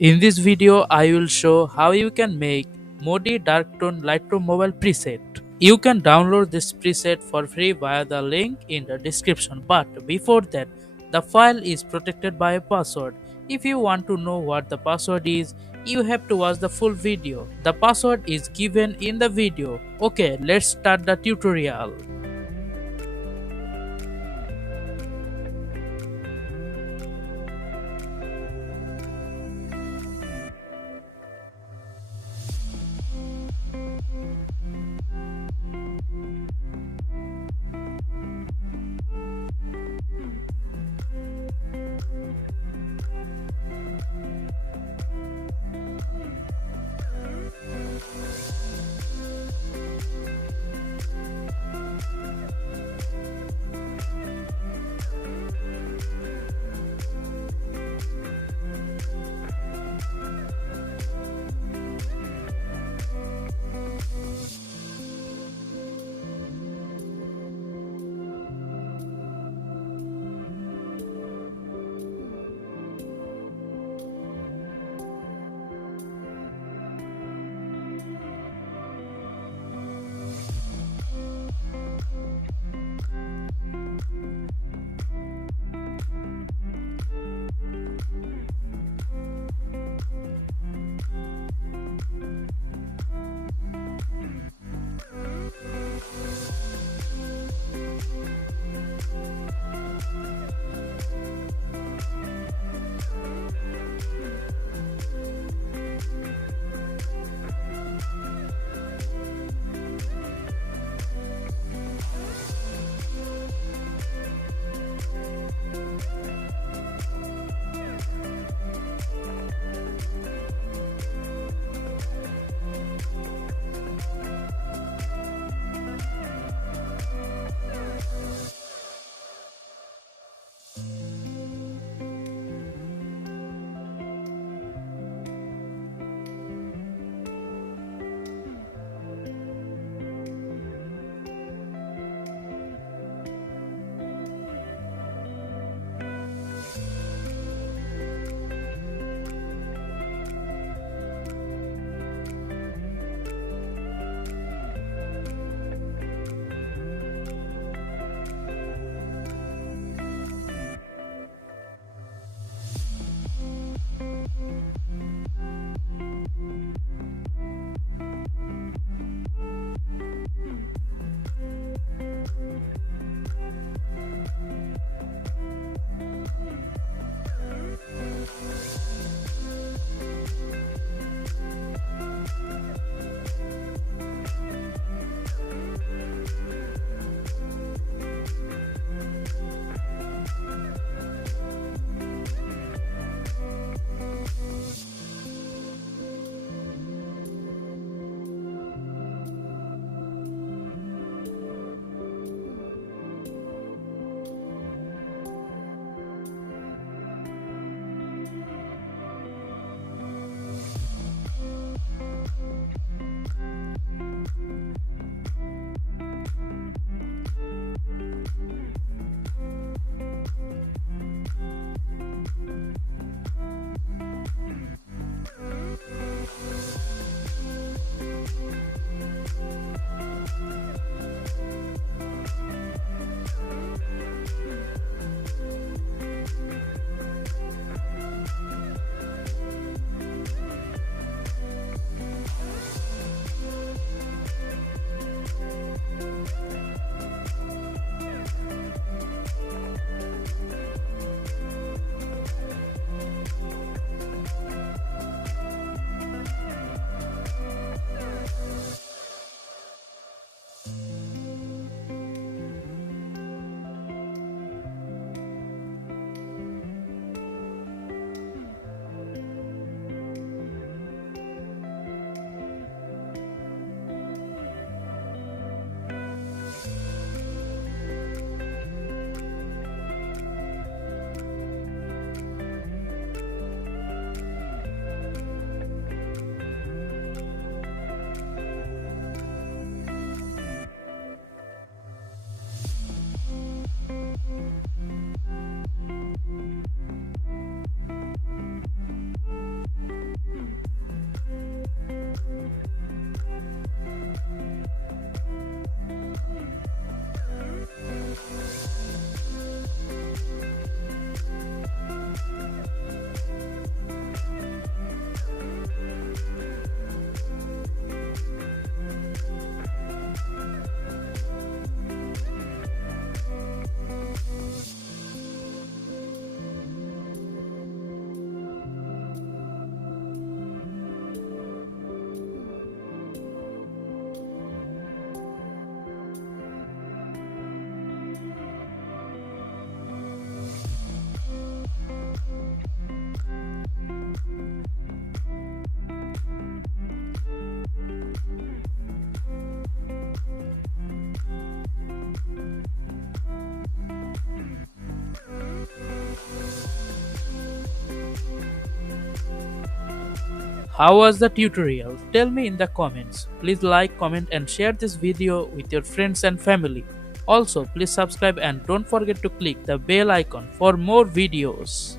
In this video, I will show how you can make Modi Darktone Lightroom mobile preset. You can download this preset for free via the link in the description. But before that, the file is protected by a password. If you want to know what the password is, you have to watch the full video. The password is given in the video. Okay, let's start the tutorial. How was the tutorial? Tell me in the comments. Please like, comment and share this video with your friends and family. Also, please subscribe and don't forget to click the bell icon for more videos.